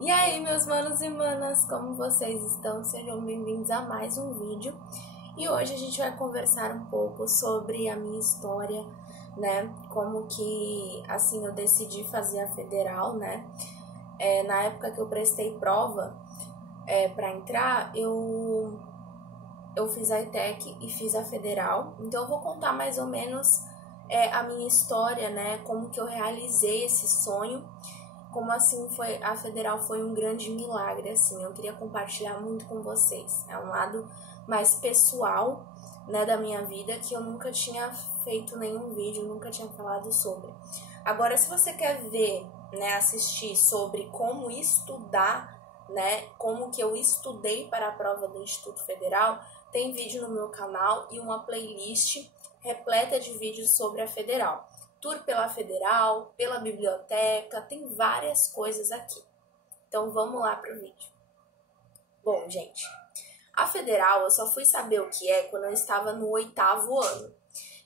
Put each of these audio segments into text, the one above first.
E aí, meus manos e manas, como vocês estão? Sejam bem-vindos a mais um vídeo. E hoje a gente vai conversar um pouco sobre a minha história, né? Como que, assim, eu decidi fazer a federal, né? Na época que eu prestei prova para entrar, eu fiz a ETEC e fiz a federal. Então eu vou contar mais ou menos a minha história, né? Como que eu realizei esse sonho. Como assim a federal foi um grande milagre, assim, eu queria compartilhar muito com vocês. É um lado mais pessoal, né, da minha vida, que eu nunca tinha feito nenhum vídeo, nunca tinha falado sobre. Agora, se você quer ver, né, assistir sobre como estudar, né, como que eu estudei para a prova do Instituto Federal, tem vídeo no meu canal e uma playlist repleta de vídeos sobre a federal. Tour pela federal, pela biblioteca, tem várias coisas aqui. Então vamos lá pro vídeo. Bom, gente, a federal eu só fui saber o que é quando eu estava no 8º ano.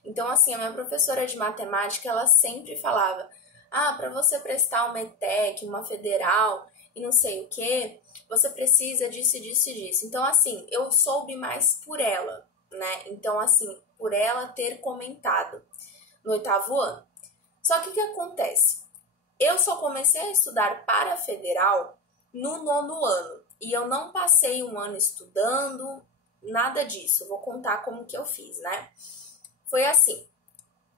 Então, assim, a minha professora de matemática, ela sempre falava: para você prestar uma ETEC, uma federal e não sei o que, você precisa disso, disso e disso. Então, assim, eu soube mais por ela, né? Então, assim, por ela ter comentado no 8º ano. Só que o que acontece? Eu só comecei a estudar para a federal no 9º ano. E eu não passei um ano estudando, nada disso. Vou contar como que eu fiz, né? Foi assim.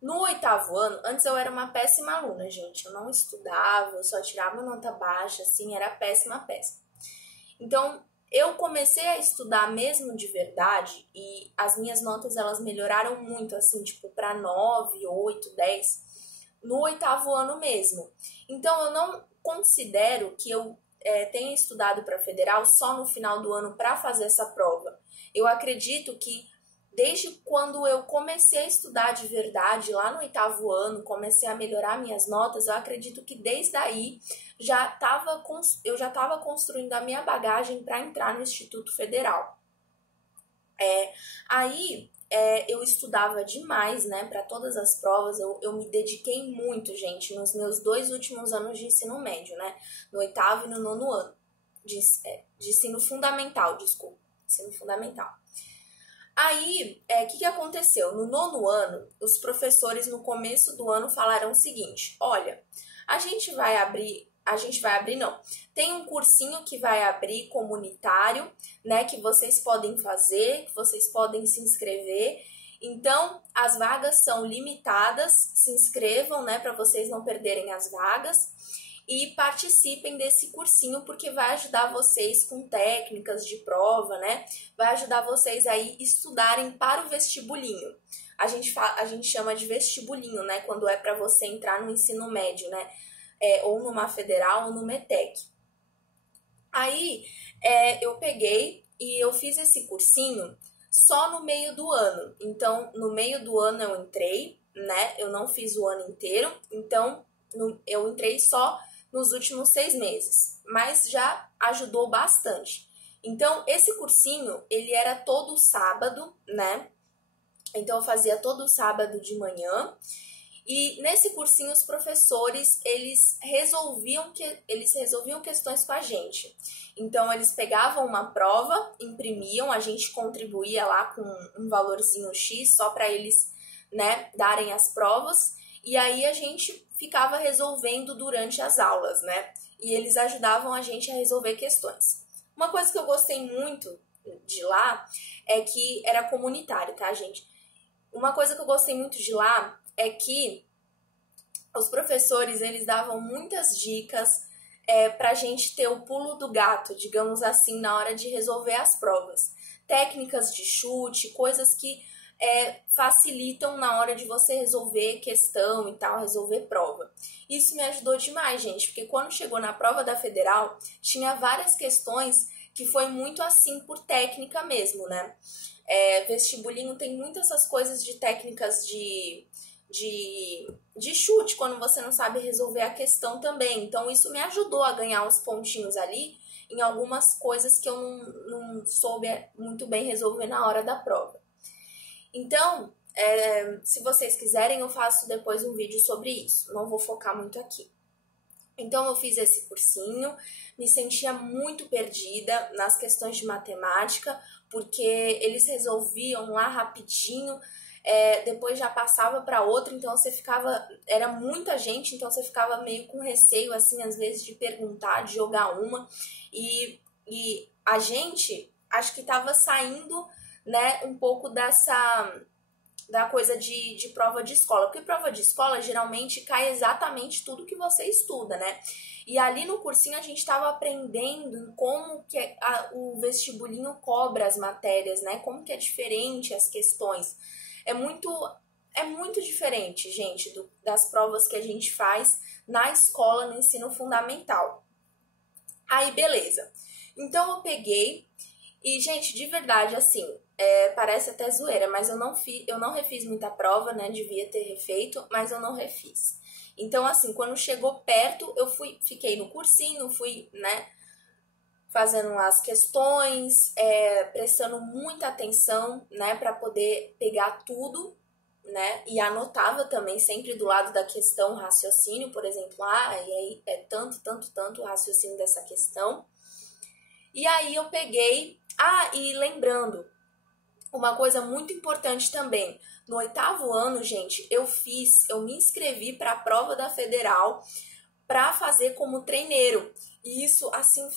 No 8º ano, antes eu era uma péssima aluna, gente. Eu não estudava, eu só tirava nota baixa, assim, era péssima. Então, eu comecei a estudar mesmo de verdade e as minhas notas, elas melhoraram muito, assim, tipo, para 9, 8, 10, no 8º ano mesmo. Então, eu não considero que eu tenha estudado para federal só no final do ano para fazer essa prova. Eu acredito que desde quando eu comecei a estudar de verdade, lá no 8º ano, comecei a melhorar minhas notas, eu acredito que desde aí eu já estava construindo a minha bagagem para entrar no Instituto Federal. Eu estudava demais, né, para todas as provas, eu me dediquei muito, gente, nos meus 2 últimos anos de ensino médio, né, no 8º e no 9º ano, de ensino fundamental, ensino fundamental. Aí, o que aconteceu? No 9º ano, os professores no começo do ano falaram o seguinte: olha, tem um cursinho que vai abrir comunitário, né, que vocês podem fazer, que vocês podem se inscrever. Então, as vagas são limitadas, se inscrevam, né, para vocês não perderem as vagas. E participem desse cursinho, porque vai ajudar vocês com técnicas de prova, né? Vai ajudar vocês aí estudarem para o vestibulinho. A gente chama de vestibulinho, né? Quando é para você entrar no ensino médio, né? Ou numa federal ou numa ETEC. Aí, eu peguei e eu fiz esse cursinho só no meio do ano. Então, no meio do ano eu entrei, né? Eu não fiz o ano inteiro. Então, eu entrei só nos últimos 6 meses, mas já ajudou bastante. Então, esse cursinho, ele era todo sábado, né? Então, eu fazia todo sábado de manhã. E nesse cursinho, os professores, eles resolviam questões com a gente. Então, eles pegavam uma prova, imprimiam, a gente contribuía lá com um valorzinho X, só para eles, né, darem as provas. E aí, a gente ficava resolvendo durante as aulas, né? E eles ajudavam a gente a resolver questões. Uma coisa que eu gostei muito de lá é que era comunitário, tá, gente? Uma coisa que eu gostei muito de lá é que os professores, eles davam muitas dicas pra gente ter o pulo do gato, digamos assim, na hora de resolver as provas. Técnicas de chute, coisas que facilitam na hora de você resolver questão e tal, resolver prova. Isso me ajudou demais, gente, porque quando chegou na prova da federal, tinha várias questões que foi muito assim por técnica mesmo, né? Vestibulinho tem muitas essas coisas de técnicas de chute, quando você não sabe resolver a questão também. Então, isso me ajudou a ganhar uns pontinhos ali em algumas coisas que eu não soube muito bem resolver na hora da prova. Então, se vocês quiserem, eu faço depois um vídeo sobre isso. Não vou focar muito aqui. Então eu fiz esse cursinho, me sentia muito perdida nas questões de matemática, porque eles resolviam lá rapidinho, depois já passava para outro, então você ficava, era muita gente, então você ficava meio com receio, assim, às vezes de perguntar, de jogar uma, e a gente, acho que estava saindo, né, um pouco da coisa de prova de escola, porque prova de escola geralmente cai exatamente tudo que você estuda, né? E ali no cursinho a gente estava aprendendo como que o vestibulinho cobra as matérias, né? Como que é diferente as questões. É muito diferente, gente, das provas que a gente faz na escola, no ensino fundamental. Aí, beleza. Então eu peguei e, gente, de verdade, assim, parece até zoeira, mas eu não refiz muita prova, né? Devia ter refeito, mas eu não refiz. Então, assim, quando chegou perto, fiquei no cursinho, fui, né, fazendo as questões, prestando muita atenção, né, para poder pegar tudo, né? E anotava também sempre do lado da questão o raciocínio, por exemplo, e aí é tanto o raciocínio dessa questão. E aí eu peguei. E lembrando, uma coisa muito importante também. No 8º ano, gente, eu me inscrevi para a prova da Federal para fazer como treineiro. E isso, assim,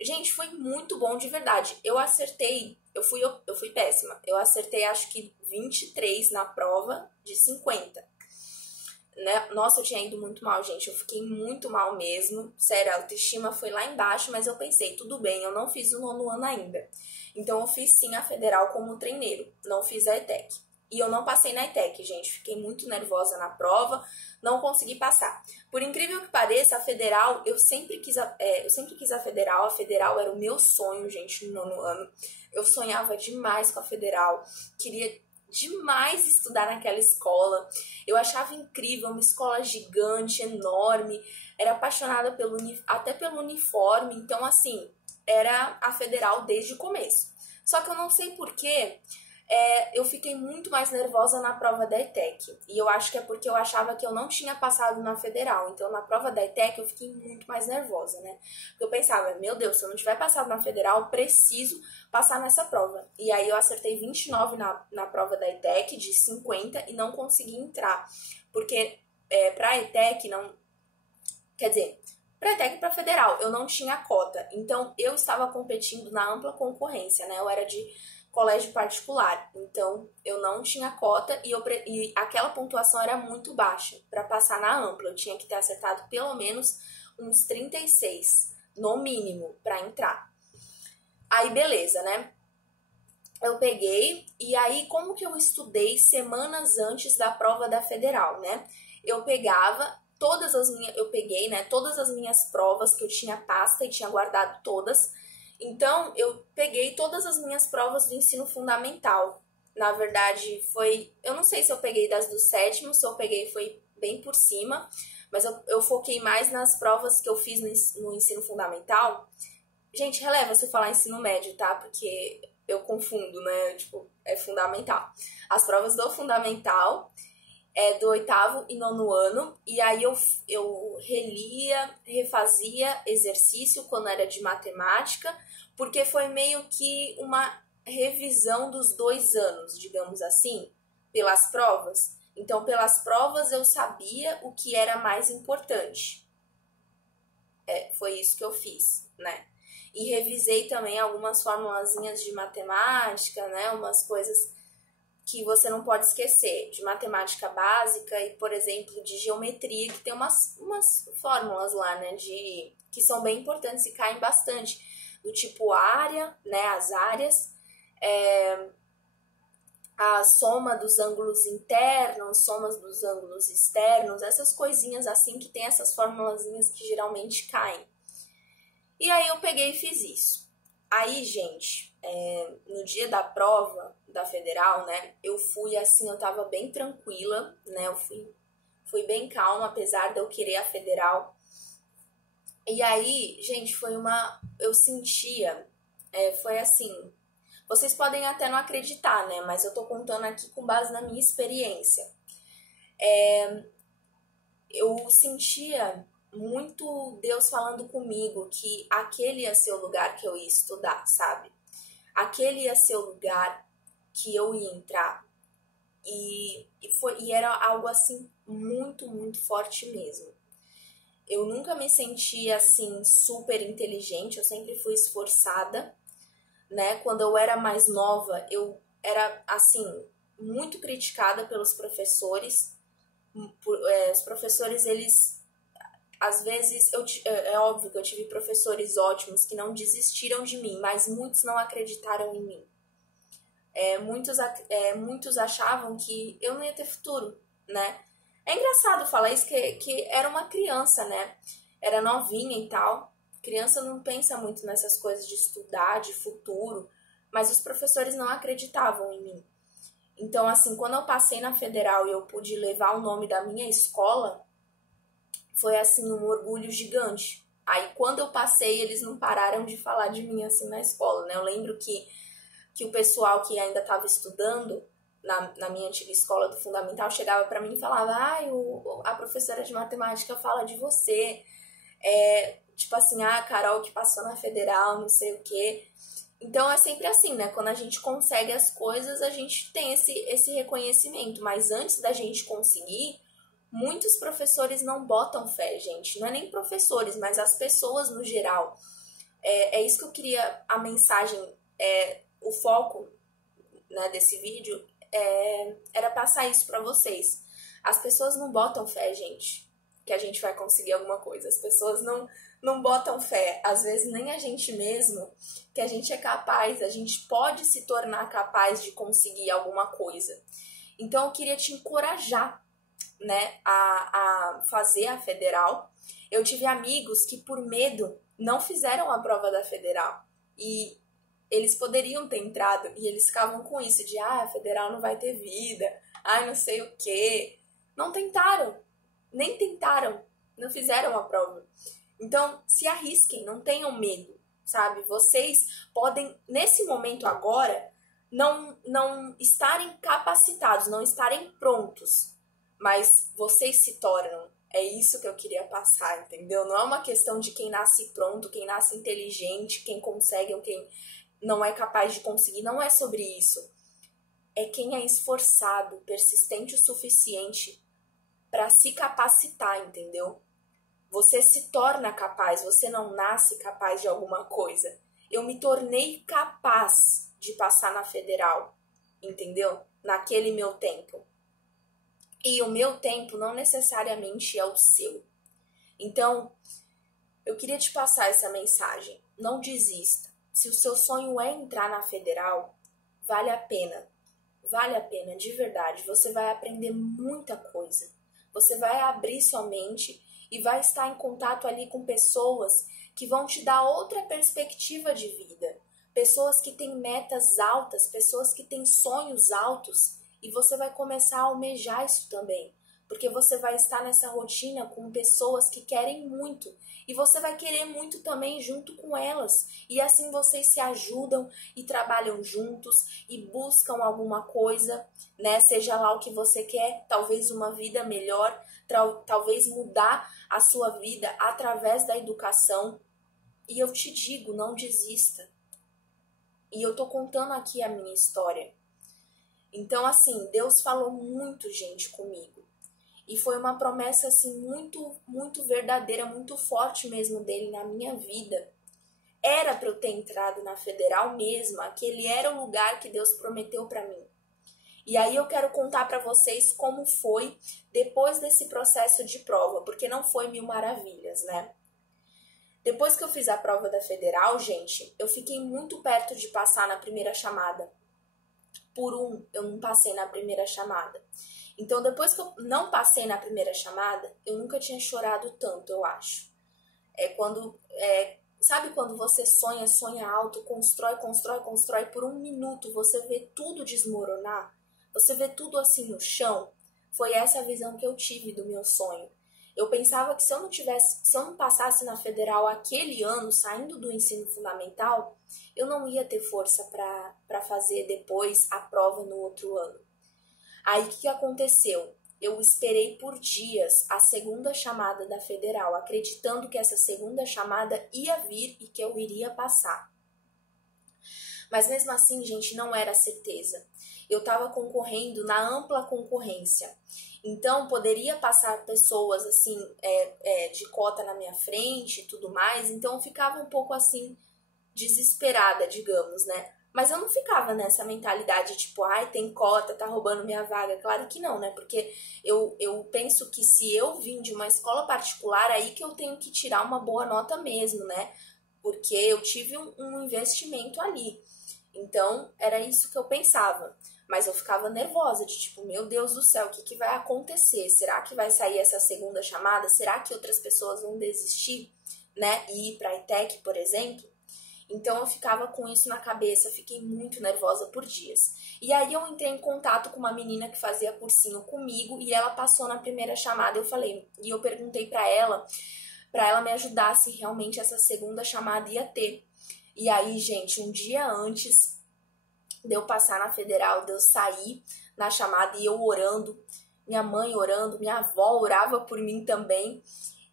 Gente, foi muito bom de verdade. Eu acertei, eu fui péssima. Eu acertei acho que 23 na prova de 50. Né? Nossa, eu tinha ido muito mal, gente. Eu fiquei muito mal mesmo. Sério, a autoestima foi lá embaixo, mas eu pensei, tudo bem, eu não fiz o 9º ano ainda. Então eu fiz sim a Federal como treineiro, não fiz a ETEC. E eu não passei na ETEC, gente. Fiquei muito nervosa na prova, não consegui passar. Por incrível que pareça, a Federal, eu sempre quis a Federal. A Federal era o meu sonho, gente, no 9º ano. Eu sonhava demais com a Federal. Queria demais estudar naquela escola. Eu achava incrível, uma escola gigante, enorme. Era apaixonada até pelo uniforme. Então, assim, era a Federal desde o começo. Só que eu não sei porquê, eu fiquei muito mais nervosa na prova da ETEC. E eu acho que é porque eu achava que eu não tinha passado na Federal. Então, na prova da ETEC, eu fiquei muito mais nervosa, né? Porque eu pensava, meu Deus, se eu não tiver passado na Federal, eu preciso passar nessa prova. E aí eu acertei 29 na prova da ETEC, de 50, e não consegui entrar. Porque pra ETEC, não... Quer dizer, pra ETEC e pra Federal, eu não tinha cota. Então, eu estava competindo na ampla concorrência, né? Eu era de colégio particular, então eu não tinha cota e aquela pontuação era muito baixa para passar na ampla. Eu tinha que ter acertado pelo menos uns 36, no mínimo, para entrar. Aí beleza, né? Eu peguei e aí como que eu estudei semanas antes da prova da Federal, né? Eu peguei, né, todas as minhas provas que eu tinha pasta e tinha guardado todas. Então, eu peguei todas as minhas provas do ensino fundamental. Na verdade, eu não sei se eu peguei das do 7º, se eu peguei foi bem por cima, mas eu foquei mais nas provas que eu fiz no ensino fundamental. Gente, releva se eu falar ensino médio, tá? Porque eu confundo, né? Tipo, é fundamental. As provas do fundamental, do 8º e 9º ano, e aí eu relia, refazia exercício quando era de matemática, porque foi meio que uma revisão dos 2 anos, digamos assim, pelas provas. Então, pelas provas eu sabia o que era mais importante. Foi isso que eu fiz, né? E revisei também algumas formulazinhas de matemática, né? Umas coisas que você não pode esquecer, de matemática básica e, por exemplo, de geometria, que tem umas fórmulas lá, né, que são bem importantes e caem bastante, do tipo área, né, as áreas, a soma dos ângulos internos, somas dos ângulos externos, essas coisinhas assim que tem essas formulazinhas que geralmente caem. E aí eu peguei e fiz isso. Aí, gente, no dia da prova da Federal, né, eu fui assim, eu tava bem tranquila, né, eu fui bem calma, apesar de eu querer a Federal. E aí, gente, eu sentia, foi assim, vocês podem até não acreditar, né, mas eu tô contando aqui com base na minha experiência. Eu sentia muito Deus falando comigo que aquele ia ser o lugar que eu ia estudar, sabe? Aquele ia ser o lugar que eu ia entrar. E era algo assim muito, muito forte mesmo. Eu nunca me senti assim super inteligente, eu sempre fui esforçada, né? Quando eu era mais nova, eu era assim muito criticada pelos professores. Os professores, eles às vezes é óbvio que eu tive professores ótimos que não desistiram de mim, mas muitos não acreditaram em mim. Muitos achavam que eu não ia ter futuro, né? É engraçado falar isso, que era uma criança, né? Era novinha e tal. Criança não pensa muito nessas coisas de estudar, de futuro, mas os professores não acreditavam em mim. Então, assim, quando eu passei na Federal e eu pude levar o nome da minha escola, foi, assim, um orgulho gigante. Aí, quando eu passei, eles não pararam de falar de mim, assim, na escola, né? Eu lembro que o pessoal que ainda estava estudando na minha antiga escola do Fundamental chegava para mim e falava: a professora de matemática fala de você. Tipo assim, a Carol que passou na Federal, não sei o quê. Então é sempre assim, né? Quando a gente consegue as coisas, a gente tem esse reconhecimento. Mas antes da gente conseguir, muitos professores não botam fé, gente. Não é nem professores, mas as pessoas no geral. É isso que eu queria, a mensagem, o foco, né, desse vídeo era passar isso pra vocês. As pessoas não botam fé, gente, que a gente vai conseguir alguma coisa. As pessoas não botam fé, às vezes nem a gente mesmo, que a gente é capaz, a gente pode se tornar capaz de conseguir alguma coisa. Então eu queria te encorajar, né, a fazer a Federal. Eu tive amigos que por medo não fizeram a prova da Federal e eles poderiam ter entrado e eles ficavam com isso de a Federal não vai ter vida, não sei o quê. Não tentaram, nem tentaram, não fizeram a prova. Então, se arrisquem, não tenham medo, sabe? Vocês podem, nesse momento agora, não estarem capacitados, não estarem prontos, mas vocês se tornam. É isso que eu queria passar, entendeu? Não é uma questão de quem nasce pronto, quem nasce inteligente, quem consegue ou quem não é capaz de conseguir. Não é sobre isso. É quem é esforçado, persistente o suficiente para se capacitar, entendeu? Você se torna capaz, você não nasce capaz de alguma coisa. Eu me tornei capaz de passar na Federal, entendeu? Naquele meu tempo. E o meu tempo não necessariamente é o seu. Então, eu queria te passar essa mensagem. Não desista. Se o seu sonho é entrar na Federal, vale a pena. Vale a pena, de verdade. Você vai aprender muita coisa. Você vai abrir sua mente e vai estar em contato ali com pessoas que vão te dar outra perspectiva de vida. Pessoas que têm metas altas, pessoas que têm sonhos altos. E você vai começar a almejar isso também. Porque você vai estar nessa rotina com pessoas que querem muito. E você vai querer muito também junto com elas. E assim vocês se ajudam e trabalham juntos e buscam alguma coisa, né? Seja lá o que você quer, talvez uma vida melhor, talvez mudar a sua vida através da educação. E eu te digo, não desista. E eu tô contando aqui a minha história. Então, assim, Deus falou muito, gente, comigo. E foi uma promessa, assim, muito, muito verdadeira, muito forte mesmo dele na minha vida. Era para eu ter entrado na Federal mesmo, aquele era o lugar que Deus prometeu para mim. E aí eu quero contar para vocês como foi depois desse processo de prova, porque não foi mil maravilhas, né? Depois que eu fiz a prova da Federal, gente, eu fiquei muito perto de passar na primeira chamada. Eu não passei na primeira chamada. Então, depois que eu não passei na primeira chamada, eu nunca tinha chorado tanto, eu acho. Sabe quando você sonha alto, constrói, por um minuto você vê tudo desmoronar? Você vê tudo assim no chão? Foi essa a visão que eu tive do meu sonho. Eu pensava que se eu não passasse na Federal aquele ano, saindo do ensino fundamental, eu não ia ter força para fazer depois a prova no outro ano. Aí o que aconteceu? eu esperei por dias a segunda chamada da federal, acreditando que essa segunda chamada ia vir e que eu iria passar. Mas mesmo assim, gente, não era certeza. Eu estava concorrendo na ampla concorrência. Então, poderia passar pessoas, assim, de cota na minha frente e tudo mais. Então, eu ficava um pouco, assim, desesperada, digamos, né? Mas eu não ficava nessa mentalidade, tipo, ai, tem cota, tá roubando minha vaga. Claro que não, né? Porque eu penso que se eu vim de uma escola particular, aí que eu tenho que tirar uma boa nota mesmo, né? Porque eu tive um investimento ali. Então, era isso que eu pensava. Mas eu ficava nervosa, de tipo, meu Deus do céu, o que vai acontecer? Será que vai sair essa segunda chamada? Será que outras pessoas vão desistir, né? E ir pra ETEC, por exemplo? Então, eu ficava com isso na cabeça, fiquei muito nervosa por dias. E aí, eu entrei em contato com uma menina que fazia cursinho comigo e ela passou na primeira chamada. Eu perguntei pra ela me ajudar se realmente essa segunda chamada ia ter. E aí, gente, um dia antes de eu passar na federal, de eu sair na chamada e eu orando, minha mãe orando, minha avó orava por mim também.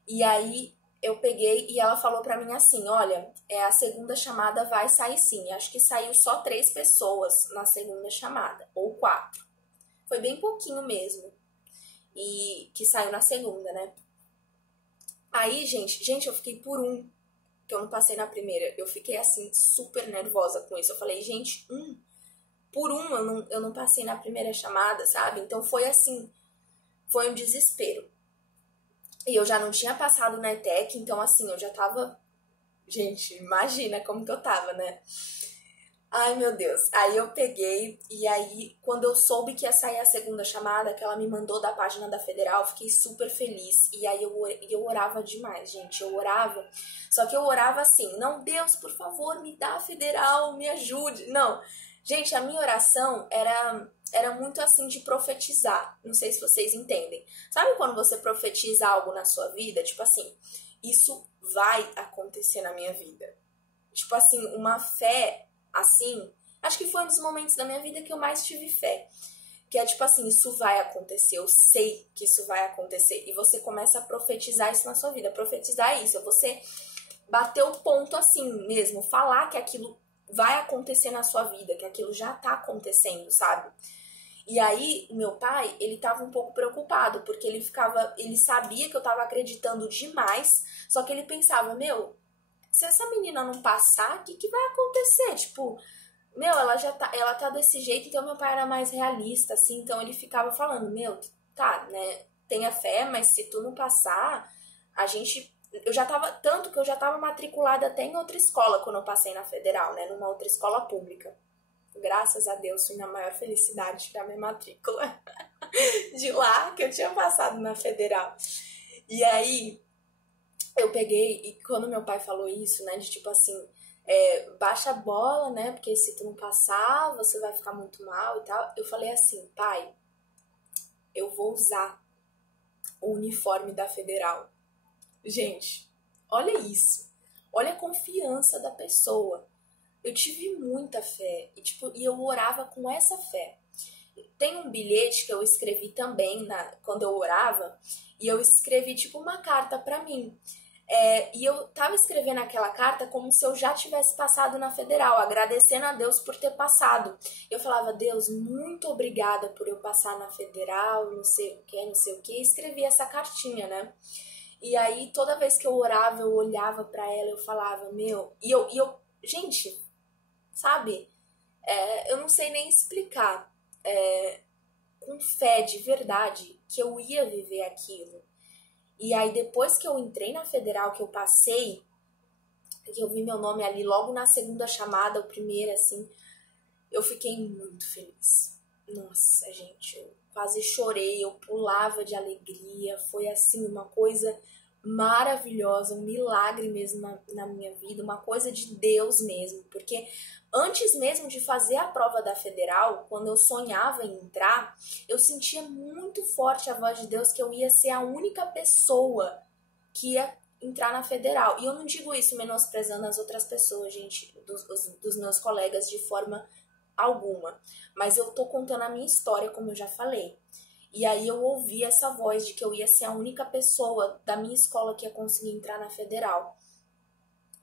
E aí eu peguei e ela falou pra mim assim, olha, a segunda chamada vai sair sim. Acho que saiu só 3 pessoas na segunda chamada, ou 4. Foi bem pouquinho mesmo. E que saiu na segunda, né? Aí, gente, eu fiquei por um, que eu não passei na primeira. Eu fiquei, assim, super nervosa com isso. Eu falei, gente, por um eu não passei na primeira chamada, sabe? Então foi assim, foi um desespero. E eu já não tinha passado na ETEC, então assim, eu já tava... Gente, imagina como que eu tava, né? Ai, meu Deus. Aí eu peguei e aí, quando eu soube que ia sair a segunda chamada, que ela me mandou da página da federal, fiquei super feliz. E aí eu orava demais, gente. Eu orava. Só que eu orava assim, não, Deus, por favor, me dá a federal, me ajude. Não. Gente, a minha oração era muito assim de profetizar. Não sei se vocês entendem. Sabe quando você profetiza algo na sua vida? Tipo assim, isso vai acontecer na minha vida. Tipo assim, uma fé assim, acho que foi um dos momentos da minha vida que eu mais tive fé. Que é tipo assim, isso vai acontecer, eu sei que isso vai acontecer. E você começa a profetizar isso na sua vida. Profetizar é isso, é você bater o ponto assim mesmo, falar que aquilo vai acontecer na sua vida, que aquilo já tá acontecendo, sabe? E aí, meu pai, ele tava um pouco preocupado, porque ele sabia que eu tava acreditando demais, só que ele pensava, meu, se essa menina não passar, o que vai acontecer? Tipo, meu, ela tá desse jeito, então meu pai era mais realista, assim, então ele ficava falando, meu, tá, né, tenha fé, mas se tu não passar, eu já tava, tanto que eu já tava matriculada até em outra escola quando eu passei na federal, né, numa outra escola pública. Graças a Deus, fui na maior felicidade tirar minha matrícula de lá, que eu tinha passado na federal. E aí, eu peguei, e quando meu pai falou isso, né, de tipo assim, baixa a bola, né, porque se tu não passar, você vai ficar muito mal e tal. Eu falei assim, pai, eu vou usar o uniforme da federal. Gente, olha isso. Olha a confiança da pessoa. Eu tive muita fé e eu orava com essa fé. Tem um bilhete que eu escrevi também quando eu orava, e eu escrevi tipo uma carta pra mim. E eu tava escrevendo aquela carta como se eu já tivesse passado na federal, agradecendo a Deus por ter passado. Eu falava, Deus, muito obrigada por eu passar na federal, não sei o que, e escrevi essa cartinha, né? E aí, toda vez que eu orava, eu olhava pra ela, eu falava, meu... Gente, sabe? Eu não sei nem explicar. Com fé de verdade que eu ia viver aquilo. E aí depois que eu entrei na federal, que eu passei, que eu vi meu nome ali logo na segunda chamada, o primeiro assim, eu fiquei muito feliz. Nossa, gente, eu quase chorei, eu pulava de alegria, foi assim uma coisa maravilhosa, um milagre mesmo na minha vida, uma coisa de Deus mesmo, porque antes mesmo de fazer a prova da federal, quando eu sonhava em entrar, eu sentia muito forte a voz de Deus que eu ia ser a única pessoa que ia entrar na federal. E eu não digo isso menosprezando as outras pessoas, gente, dos meus colegas de forma alguma, mas eu tô contando a minha história, como eu já falei. E aí eu ouvi essa voz de que eu ia ser a única pessoa da minha escola que ia conseguir entrar na federal.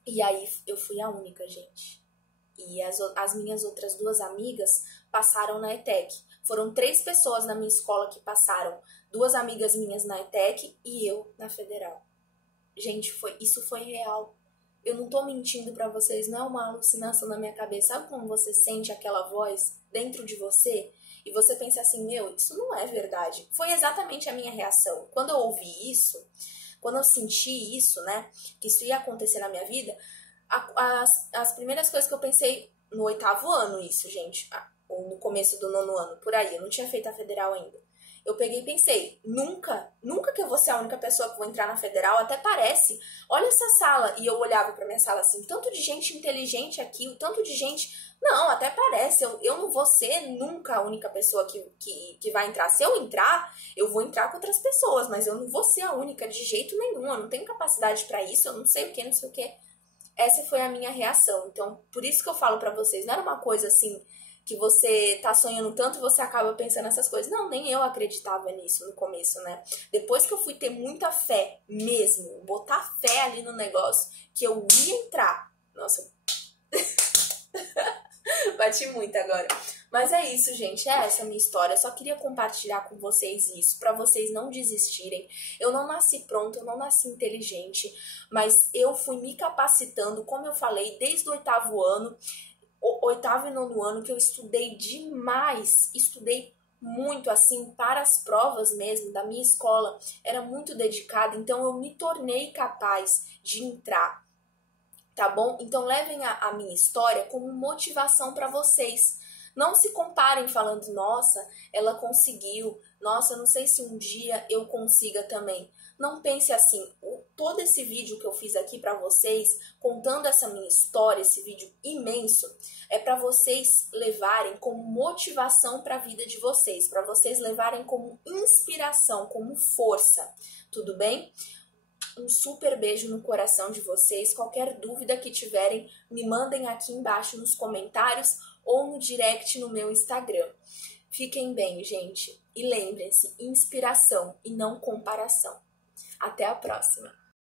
E aí eu fui a única, gente. E as minhas outras 2 amigas passaram na ETEC. Foram 3 pessoas na minha escola que passaram. 2 amigas minhas na ETEC e eu na federal. Gente, isso foi real. Eu não tô mentindo pra vocês, não é uma alucinação na minha cabeça. Sabe como você sente aquela voz dentro de você? E você pensa assim, meu, isso não é verdade. Foi exatamente a minha reação. Quando eu ouvi isso, quando eu senti isso, né, que isso ia acontecer na minha vida, as primeiras coisas que eu pensei no 8º ano, isso, gente, ou no começo do 9º ano, por aí, eu não tinha feito a federal ainda. Eu peguei e pensei, nunca que eu vou ser a única pessoa que vou entrar na federal, até parece. Olha essa sala. E eu olhava pra minha sala assim, tanto de gente inteligente aqui, o tanto de gente... Não, até parece, eu não vou ser nunca a única pessoa que vai entrar. Se eu entrar, eu vou entrar com outras pessoas, mas eu não vou ser a única de jeito nenhum. Eu não tenho capacidade pra isso, eu não sei o que, não sei o que. Essa foi a minha reação. Então, por isso que eu falo pra vocês, não era uma coisa assim... que você tá sonhando tanto e você acaba pensando nessas coisas. Não, nem eu acreditava nisso no começo, né? Depois que eu fui ter muita fé mesmo, botar fé ali no negócio, que eu ia entrar. Nossa, bati muito agora. Mas é isso, gente, é essa a minha história. Eu só queria compartilhar com vocês isso, pra vocês não desistirem. Eu não nasci pronta, eu não nasci inteligente, mas eu fui me capacitando, como eu falei, desde o 8º ano, 8º e 9º ano, que eu estudei demais, estudei muito, assim, para as provas mesmo da minha escola, era muito dedicada, então eu me tornei capaz de entrar, tá bom? Então levem a minha história como motivação para vocês. Não se comparem falando, nossa, ela conseguiu, nossa, não sei se um dia eu consiga também. Não pense assim, todo esse vídeo que eu fiz aqui para vocês, contando essa minha história, esse vídeo imenso, é para vocês levarem como motivação para a vida de vocês, para vocês levarem como inspiração, como força, tudo bem? Um super beijo no coração de vocês. Qualquer dúvida que tiverem, me mandem aqui embaixo nos comentários ou no direct no meu Instagram. Fiquem bem, gente. E lembrem-se, inspiração e não comparação. Até a próxima!